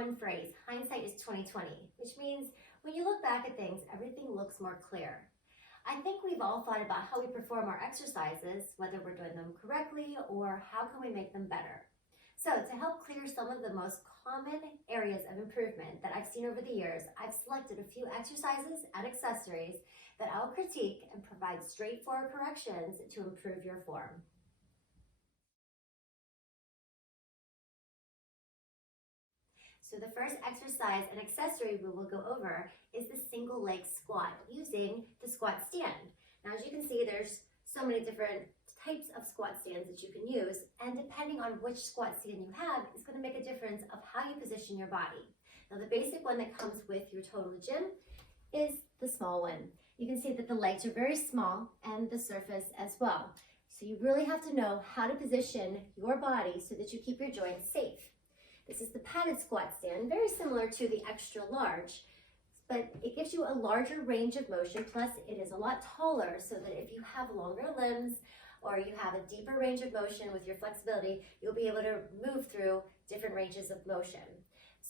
common phrase, hindsight is 20/20, which means when you look back at things, everything looks more clear. I think we've all thought about how we perform our exercises, whether we're doing them correctly or how can we make them better. So to help clear some of the most common areas of improvement that I've seen over the years, I've selected a few exercises and accessories that I'll critique and provide straightforward corrections to improve your form. So the first exercise and accessory we will go over is the single leg squat using the squat stand. Now, as you can see, there's so many different types of squat stands that you can use, and depending on which squat stand you have, it's going to make a difference of how you position your body. Now, the basic one that comes with your total gym is the small one. You can see that the legs are very small and the surface as well. So you really have to know how to position your body so that you keep your joints safe. This is the padded squat stand, very similar to the extra large, but it gives you a larger range of motion, plus it is a lot taller so that if you have longer limbs or you have a deeper range of motion with your flexibility, you'll be able to move through different ranges of motion.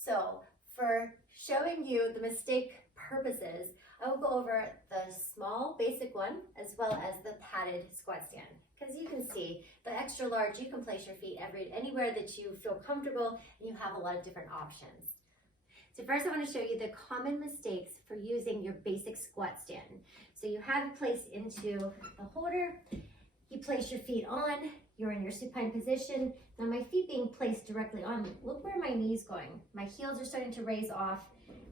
So for showing you the mistake purposes, I will go over the small basic one as well as the padded squat stand. Because you can see the extra large, you can place your feet anywhere that you feel comfortable, and you have a lot of different options. So first I want to show you the common mistakes for using your basic squat stand. So you have it placed into the holder, you place your feet on, you're in your supine position. Now my feet being placed directly on, look where my knee's going. My heels are starting to raise off,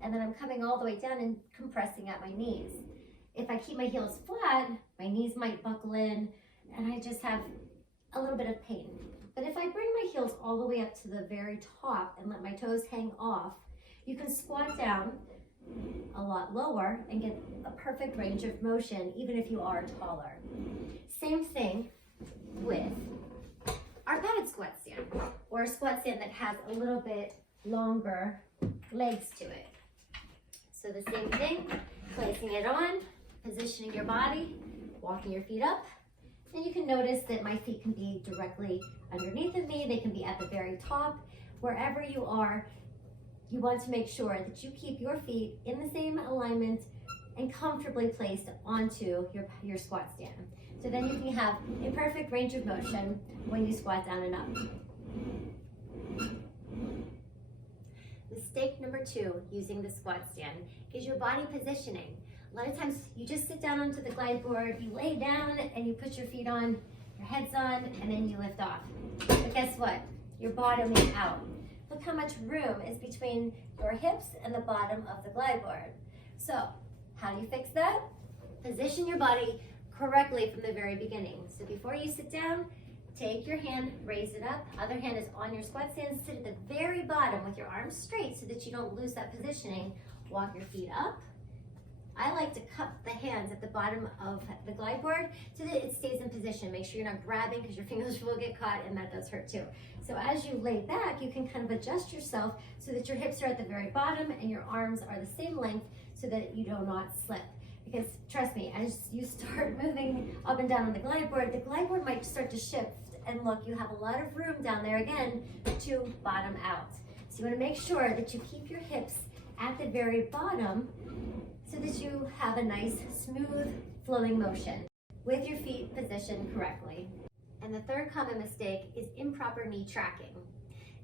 and then I'm coming all the way down and compressing at my knees. If I keep my heels flat, my knees might buckle in, and I just have a little bit of pain. But if I bring my heels all the way up to the very top and let my toes hang off, you can squat down a lot lower and get a perfect range of motion, even if you are taller. Same thing with our padded squat stand, or a squat stand that has a little bit longer legs to it. So the same thing, placing it on, positioning your body, walking your feet up. And you can notice that my feet can be directly underneath of me. They can be at the very top. Wherever you are, you want to make sure that you keep your feet in the same alignment and comfortably placed onto your squat stand. So then you can have a perfect range of motion when you squat down and up. Mistake number 2 using the squat stand is your body positioning. A lot of times you just sit down onto the glide board, you lay down and you put your feet on, your head's on, and then you lift off. But guess what? You're bottoming out. Look how much room is between your hips and the bottom of the glide board. So how do you fix that? Position your body correctly from the very beginning. So before you sit down, take your hand, raise it up. Other hand is on your squat stand. Sit at the very bottom with your arms straight so that you don't lose that positioning. Walk your feet up. I like to cup the hands at the bottom of the glide board so that it stays in position. Make sure you're not grabbing because your fingers will get caught, and that does hurt too. So as you lay back, you can kind of adjust yourself so that your hips are at the very bottom and your arms are the same length so that you do not slip. Because trust me, as you start moving up and down on the glide board might start to shift, and look, you have a lot of room down there again to bottom out. So you want to make sure that you keep your hips at the very bottom so that you have a nice, smooth, flowing motion with your feet positioned correctly. And the third common mistake is improper knee tracking.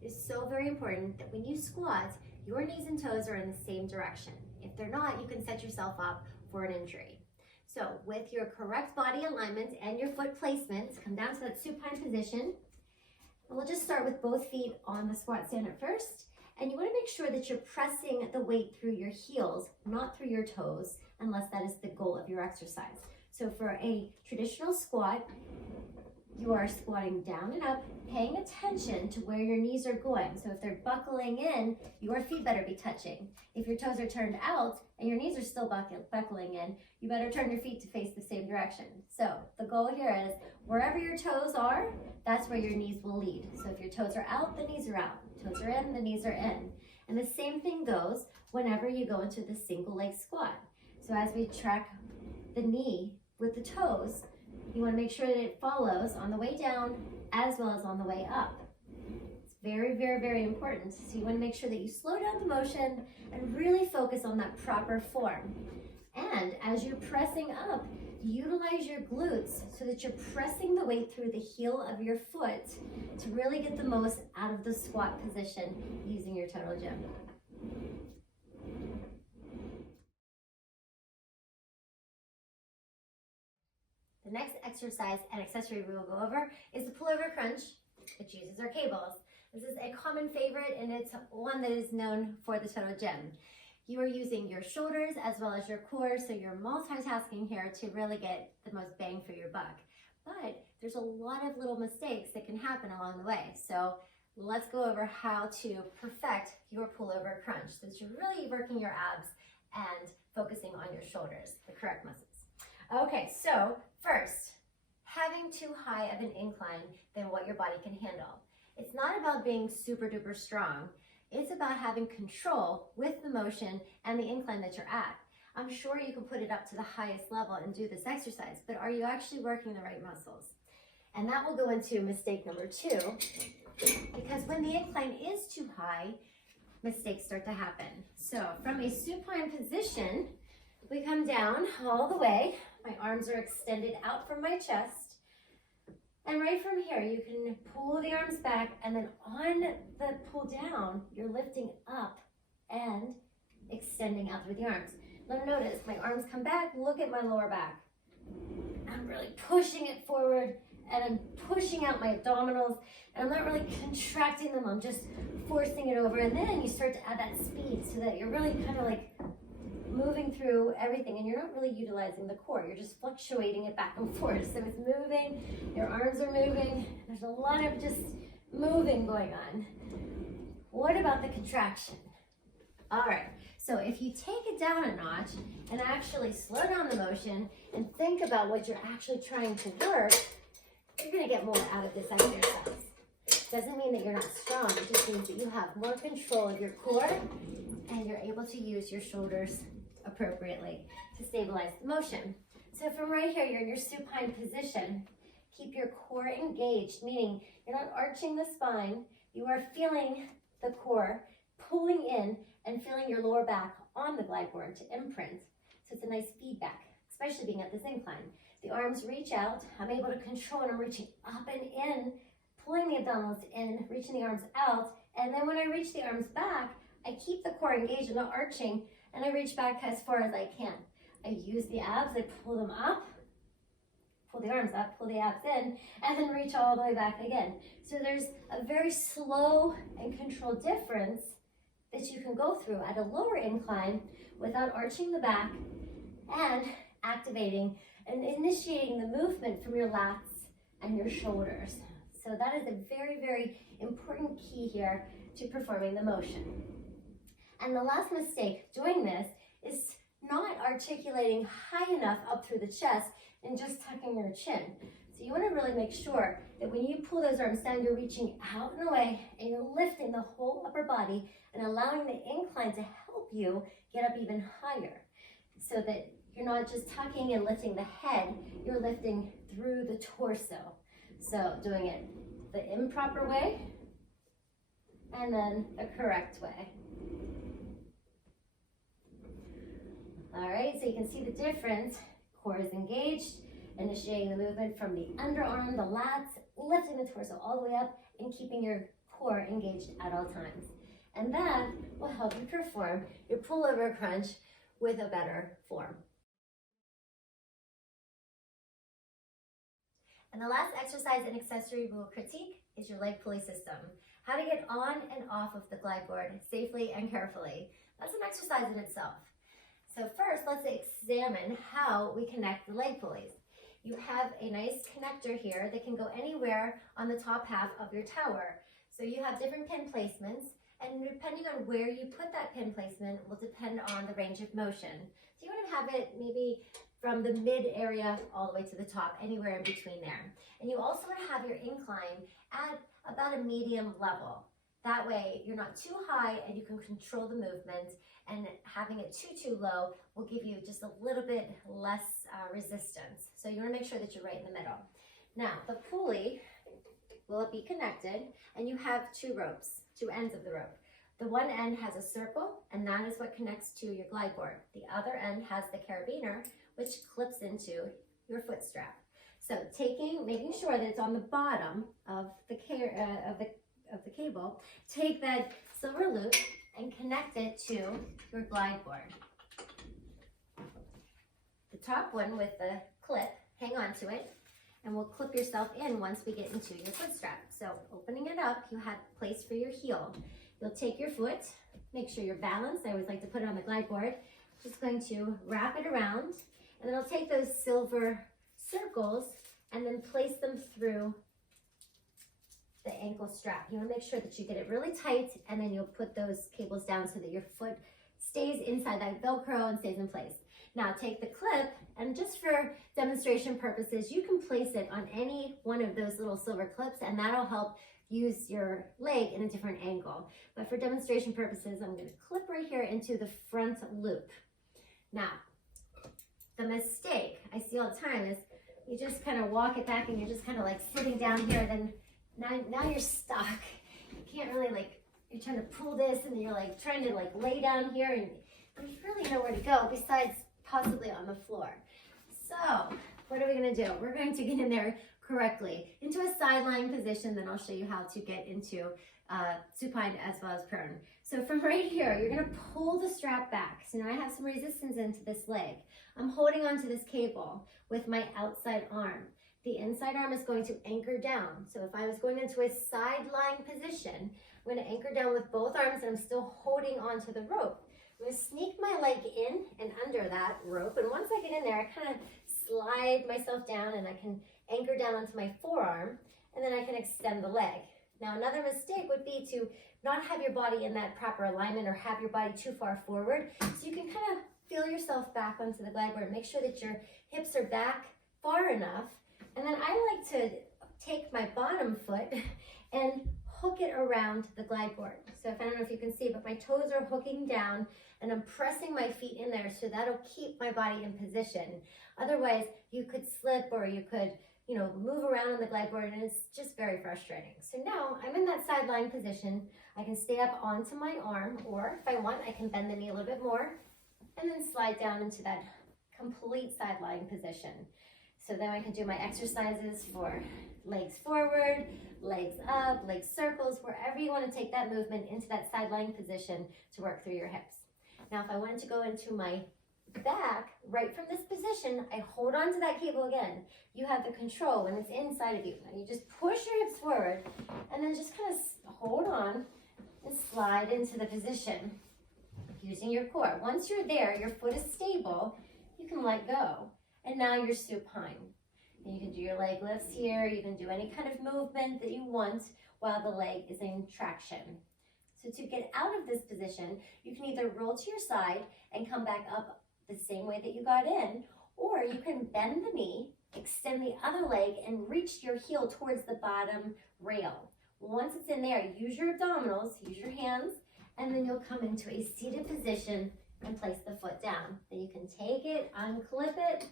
It is so very important that when you squat, your knees and toes are in the same direction. If they're not, you can set yourself up for an injury. So with your correct body alignment and your foot placement, come down to that supine position. And we'll just start with both feet on the squat stand at first. And you want to make sure that you're pressing the weight through your heels, not through your toes, unless that is the goal of your exercise. So for a traditional squat, you are squatting down and up, paying attention to where your knees are going. So if they're buckling in, your feet better be touching. If your toes are turned out and your knees are still buckling in, you better turn your feet to face the same direction. So the goal here is wherever your toes are, that's where your knees will lead. So if your toes are out, the knees are out. Toes are in, the knees are in. And the same thing goes whenever you go into the single leg squat. So as we track the knee with the toes, you want to make sure that it follows on the way down as well as on the way up. It's Very, very, very important. So you want to make sure that you slow down the motion and really focus on that proper form. And as you're pressing up, utilize your glutes so that you're pressing the weight through the heel of your foot to really get the most out of the squat position using your total gym. The next exercise and accessory we will go over is the pullover crunch, which uses our cables. This is a common favorite, and it's one that is known for the total gym. You are using your shoulders as well as your core, so you're multitasking here to really get the most bang for your buck. But there's a lot of little mistakes that can happen along the way. So let's go over how to perfect your pullover crunch so that you're really working your abs and focusing on your shoulders, the correct muscles. Okay, so first, having too high of an incline than what your body can handle. It's not about being super duper strong. It's about having control with the motion and the incline that you're at. I'm sure you can put it up to the highest level and do this exercise, but are you actually working the right muscles? And that will go into mistake number 2, because when the incline is too high, mistakes start to happen. So from a supine position, we come down all the way. My arms are extended out from my chest. And right from here, you can pull the arms back, and then on the pull down, you're lifting up and extending out through the arms. Now notice, my arms come back, look at my lower back. I'm really pushing it forward, and I'm pushing out my abdominals, and I'm not really contracting them, I'm just forcing it over. And then you start to add that speed so that you're really kind of like moving through everything, and you're not really utilizing the core. You're just fluctuating it back and forth. So it's moving, your arms are moving. There's a lot of just moving going on. What about the contraction? All right, so if you take it down a notch and actually slow down the motion and think about what you're actually trying to work, you're gonna get more out of this exercise. Doesn't mean that you're not strong, it just means that you have more control of your core and you're able to use your shoulders appropriately to stabilize the motion. So from right here, you're in your supine position. Keep your core engaged, meaning you're not arching the spine. You are feeling the core pulling in and feeling your lower back on the glide board to imprint. So it's a nice feedback, especially being at this incline. The arms reach out. I'm able to control, and I'm reaching up and in, pulling the abdominals in, reaching the arms out. And then when I reach the arms back, I keep the core engaged, I'm not arching, and I reach back as far as I can. I use the abs, I pull them up, pull the arms up, pull the abs in, and then reach all the way back again. So there's a very slow and controlled difference that you can go through at a lower incline without arching the back and activating and initiating the movement from your lats and your shoulders. So that is a very, very important key here to performing the motion. And the last mistake doing this is not articulating high enough up through the chest and just tucking your chin. So you want to really make sure that when you pull those arms down, you're reaching out and away, and you're lifting the whole upper body and allowing the incline to help you get up even higher, so that you're not just tucking and lifting the head, you're lifting through the torso. So doing it the improper way and then the correct way. All right, so you can see the difference. Core is engaged, initiating the movement from the underarm, the lats, lifting the torso all the way up, and keeping your core engaged at all times. And that will help you perform your pullover crunch with a better form. And the last exercise and accessory we will critique is your leg pulley system. How to get on and off of the glide board safely and carefully. That's an exercise in itself. So first, let's examine how we connect the leg pulleys. You have a nice connector here that can go anywhere on the top half of your tower. So you have different pin placements, and depending on where you put that pin placement will depend on the range of motion. So you want to have it maybe from the mid area all the way to the top, anywhere in between there. And you also want to have your incline at about a medium level. That way you're not too high and you can control the movement, and having it too low will give you just a little bit less resistance. So you want to make sure that you're right in the middle. Now the pulley will be connected, and you have two ropes, two ends of the rope. The one end has a circle, and that is what connects to your glide board. The other end has the carabiner, which clips into your foot strap. So making sure that it's on the bottom of the cable, take that silver loop and connect it to your glide board. The top one with the clip, hang on to it, and we'll clip yourself in once we get into your foot strap. So opening it up, you have place for your heel. You'll take your foot, make sure you're balanced. I always like to put it on the glide board. Just going to wrap it around, and then I'll take those silver circles and then place them through the ankle strap. You want to make sure that you get it really tight, and then you'll put those cables down so that your foot stays inside that Velcro and stays in place. Now take the clip, and just for demonstration purposes, you can place it on any one of those little silver clips, and that'll help use your leg in a different angle. But for demonstration purposes, I'm going to clip right here into the front loop. Now, the mistake I see all the time is you just kind of walk it back and you're just kind of like sitting down here, then now you're stuck. You can't really you're trying to pull this and you're like trying to lay down here, and there's really nowhere to go besides possibly on the floor. So what are we going to do? We're going to get in there correctly into a side lying position, then I'll show you how to get into supine as well as prone. So from right here, you're going to pull the strap back. So now I have some resistance into this leg. I'm holding onto this cable with my outside arm. The inside arm is going to anchor down. So if I was going into a side lying position, I'm going to anchor down with both arms, and I'm still holding onto the rope. I'm going to sneak my leg in and under that rope, and once I get in there, I kind of slide myself down, and I can anchor down onto my forearm, and then I can extend the leg. Now, another mistake would be to not have your body in that proper alignment or have your body too far forward. So you can kind of feel yourself back onto the glide board. Make sure that your hips are back far enough. And then I like to take my bottom foot and hook it around the glide board. So I don't know if you can see, but my toes are hooking down, and I'm pressing my feet in there, so that'll keep my body in position. Otherwise, you could slip, or you could move around on the glide board, and it's just very frustrating. So now I'm in that side lying position. I can stay up onto my arm, or if I want, I can bend the knee a little bit more and then slide down into that complete side lying position. So then I can do my exercises for legs forward, legs up, leg circles, wherever you want to take that movement into that side lying position to work through your hips. Now, if I wanted to go into my back, right from this position, I hold on to that cable again. You have the control when it's inside of you. And you just push your hips forward, and then just kind of hold on and slide into the position using your core. Once you're there, your foot is stable, you can let go. And now you're supine. And you can do your leg lifts here. You can do any kind of movement that you want while the leg is in traction. So to get out of this position, you can either roll to your side and come back up the same way that you got in, or you can bend the knee, extend the other leg, and reach your heel towards the bottom rail. Once it's in there, use your abdominals, use your hands, and then you'll come into a seated position and place the foot down. Then you can take it, unclip it,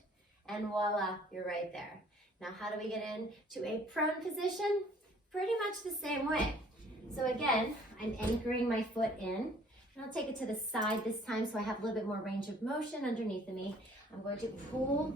and voila, you're right there. Now, how do we get into a prone position? Pretty much the same way. So again, I'm anchoring my foot in, and I'll take it to the side this time so I have a little bit more range of motion underneath of me. I'm going to pull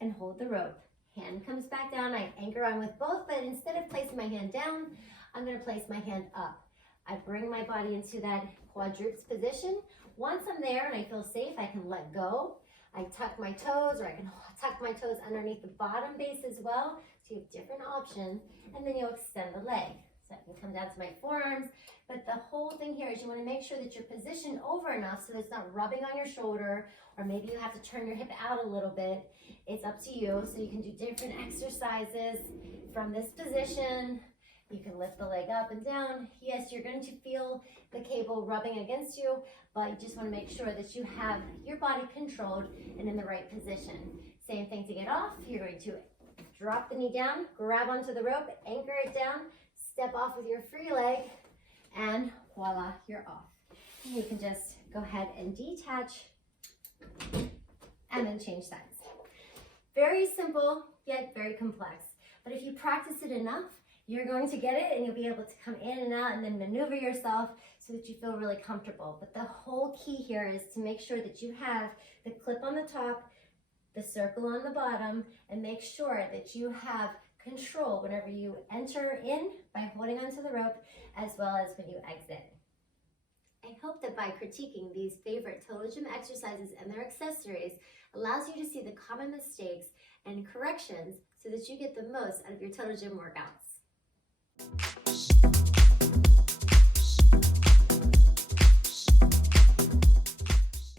and hold the rope. Hand comes back down, I anchor on with both, but instead of placing my hand down, I'm going to place my hand up. I bring my body into that quadruped position. Once I'm there and I feel safe, I can let go. I tuck my toes, or I can tuck my toes underneath the bottom base as well. So you have different options, and then you'll extend the leg. So I can come down to my forearms, but the whole thing here is you want to make sure that you're positioned over enough so that it's not rubbing on your shoulder, or maybe you have to turn your hip out a little bit. It's up to you. So you can do different exercises from this position. You can lift the leg up and down. Yes, you're going to feel the cable rubbing against you, but you just want to make sure that you have your body controlled and in the right position. Same thing to get off. You're going to drop the knee down, grab onto the rope, anchor it down, step off with your free leg, and voila, you're off. And you can just go ahead and detach and then change sides. Very simple, yet very complex. But if you practice it enough, You're going to get it and you'll be able to come in and out and then maneuver yourself so that you feel really comfortable. But the whole key here is to make sure that you have the clip on the top, the circle on the bottom, and make sure that you have control whenever you enter in by holding onto the rope as well as when you exit. I hope that by critiquing these favorite Total Gym exercises and their accessories allows you to see the common mistakes and corrections so that you get the most out of your Total Gym workouts.